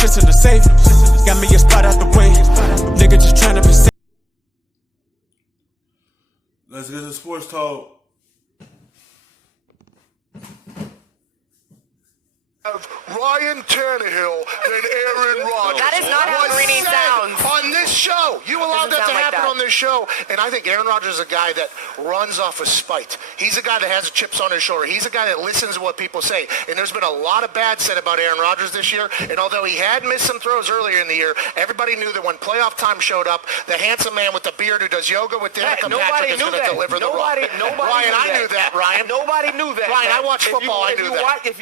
shit's in the safe. Got me a spot out the way. Nigga just tryna be safe. Let's get to sports talk. Ryan Tannehill than Aaron Rodgers. That is not how Greeny sounds. On this show. You allowed that to happen on this show. And I think Aaron Rodgers is a guy that runs off of spite. He's a guy that has chips on his shoulder. He's a guy that listens to what people say. And there's been a lot of bad said about Aaron Rodgers this year. And although he had missed some throws earlier in the year, everybody knew that when playoff time showed up, the handsome man with the beard who does yoga with Danica Patrick is going to deliver the rock. Ryan, I knew that, Ryan. Nobody knew that. Ryan, I watch football. I knew that. If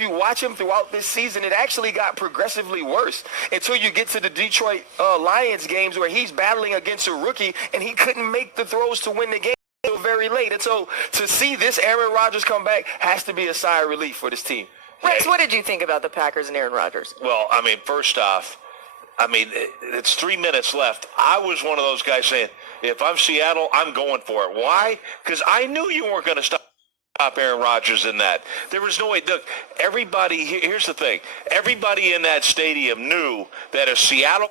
you watch him throughout this season, it actually got progressively worse until you get to the Detroit Lions games where he's battling against a rookie and he couldn't make the throws to win the game until very late. And so to see this Aaron Rodgers come back has to be a sigh of relief for this team. Rex, what did you think about the Packers and Aaron Rodgers? Well, I mean, first off, it's 3 minutes left. I was one of those guys saying, if I'm Seattle, I'm going for it. Why? Because I knew you weren't going to stop Aaron Rodgers in that. There was no way. Look, everybody, here's the thing. Everybody in that stadium knew that if Seattle...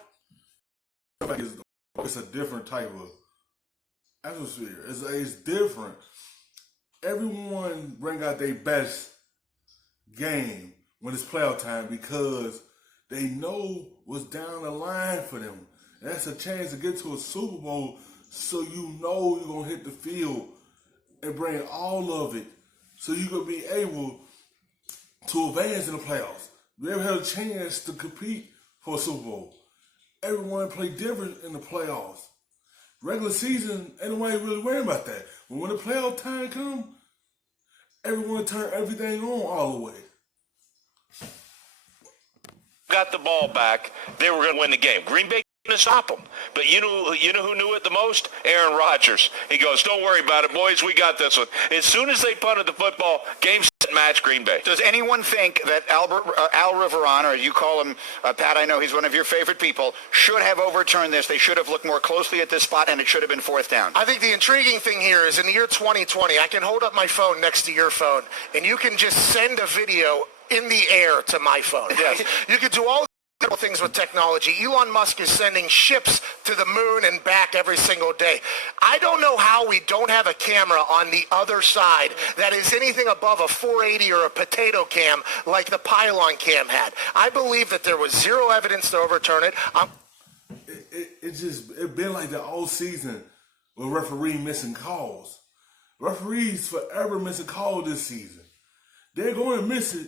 It's a different type of atmosphere. It's different. Everyone bring out their best game when it's playoff time because they know what's down the line for them. That's a chance to get to a Super Bowl so you know you're going to hit the field and bring all of it so you can be able to advance in the playoffs. You ever had a chance to compete for a Super Bowl? Everyone play different in the playoffs. Regular season, ain't nobody really worrying about that. But when the playoff time comes, everyone turn everything on all the way. Got the ball back, they were going to win the game. Green Bay couldn't stop them. But you know who knew it the most? Aaron Rodgers. He goes, don't worry about it, boys. We got this one. As soon as they punted the football, game, set, match, Green Bay. Does anyone think that Al Riveron, or you call him, Pat, I know he's one of your favorite people, should have overturned this? They should have looked more closely at this spot, and it should have been fourth down. I think the intriguing thing here is in the year 2020, I can hold up my phone next to your phone, and you can just send a video in the air to my phone. Yes. You can do all things with technology. Elon Musk is sending ships to the moon and back every single day. I don't know how we don't have a camera on the other side that is anything above a 480 or a potato cam like the pylon cam had. I believe that there was zero evidence to overturn it. It been like that all season with referee missing calls. Referees forever missing calls this season. They're going to miss it,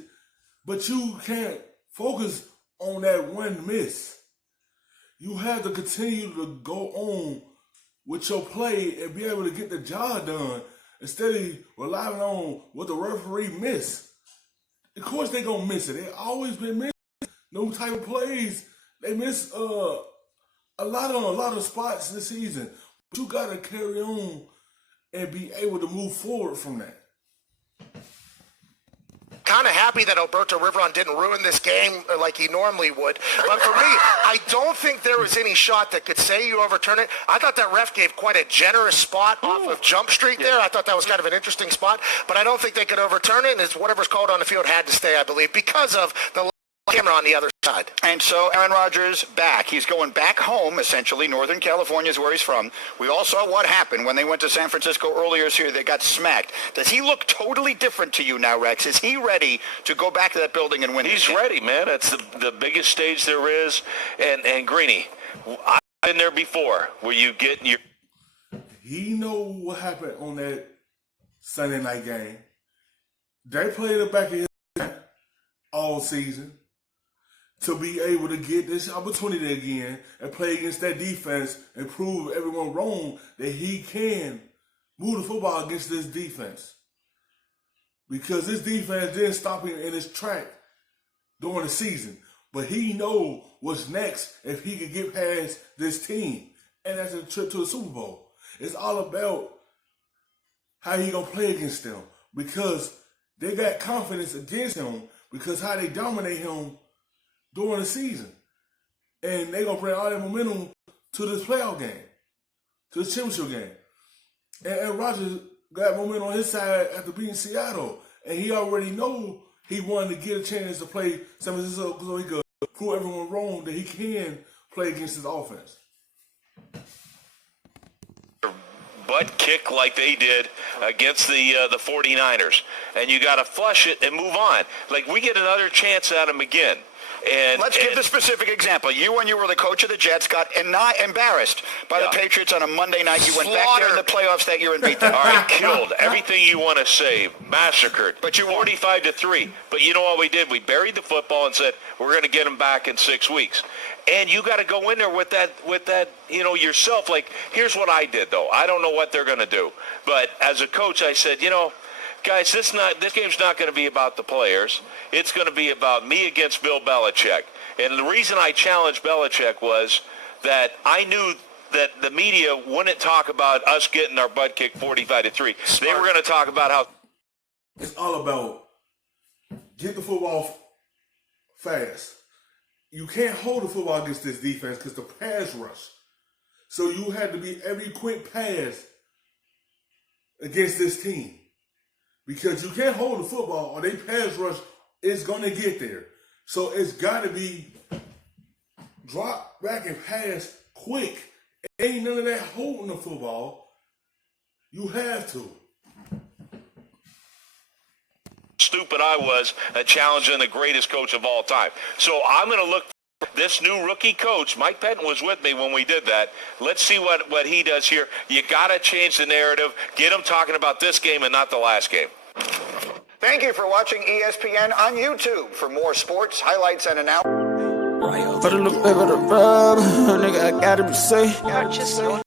but you can't focus on that one miss. You have to continue to go on with your play and be able to get the job done instead of relying on what the referee missed. Of course they gonna miss it. They always been missing no type of plays. They miss a lot of spots this season. But you gotta carry on and be able to move forward from that. Kind of happy that Alberto Riveron didn't ruin this game like he normally would. But for me, I don't think there was any shot that could say you overturn it. I thought that ref gave quite a generous spot off of Jump Street there. I thought that was kind of an interesting spot. But I don't think they could overturn it. And it's whatever's called on the field had to stay, I believe, because of the camera on the other side. And so Aaron Rodgers back. He's going back home, essentially. Northern California is where he's from. We all saw what happened when they went to San Francisco earlier this year. They got smacked. Does he look totally different to you now, Rex? Is he ready to go back to that building and win? He's ready, man. That's the biggest stage there is. And Greeny, I've been there before where you get your... He know what happened on that Sunday night game. They played it back in all season to be able to get this opportunity again and play against that defense and prove everyone wrong that he can move the football against this defense. Because this defense didn't stop him in his track during the season. But he know what's next if he could get past this team. And that's a trip to the Super Bowl. It's all about how he gonna play against them. Because they got confidence against him because how they dominate him during the season. And they going to bring all that momentum to this playoff game, to the championship game. And Rodgers got momentum on his side after beating Seattle. And he already know he wanted to get a chance to play San Francisco so he could prove everyone wrong that he can play against his offense. Butt kick like they did against the 49ers. And you got to flush it and move on. Like, we get another chance at him again. And let's give the specific example. You, when you were the coach of the Jets, got embarrassed by the Patriots on a Monday night. You went back there in the playoffs that year and beat them. All right, killed everything you want to say, massacred. But you 45-3. But you know what we did? We buried the football and said we're going to get him back in 6 weeks. And you got to go in there with that, you know, yourself. Like, here's what I did though. I don't know what they're going to do, but as a coach, I said, you know, guys, this game's not going to be about the players. It's going to be about me against Bill Belichick. And the reason I challenged Belichick was that I knew that the media wouldn't talk about us getting our butt kicked 45-3. They were going to talk about how it's all about get the football fast. You can't hold the football against this defense because the pass rush. So you had to be every quick pass against this team. Because you can't hold the football or they pass rush is going to get there. So it's got to be drop back and pass quick. Ain't none of that holding the football. You have to. stupid I was at challenging the greatest coach of all time. So I'm going to look for this new rookie coach. Mike Penton was with me when we did that. Let's see what he does here. You got to change the narrative. Get him talking about this game and not the last game. Thank you for watching ESPN on YouTube. For more sports, highlights, and analysis. But it look better to rub, nigga, I gotta be safe.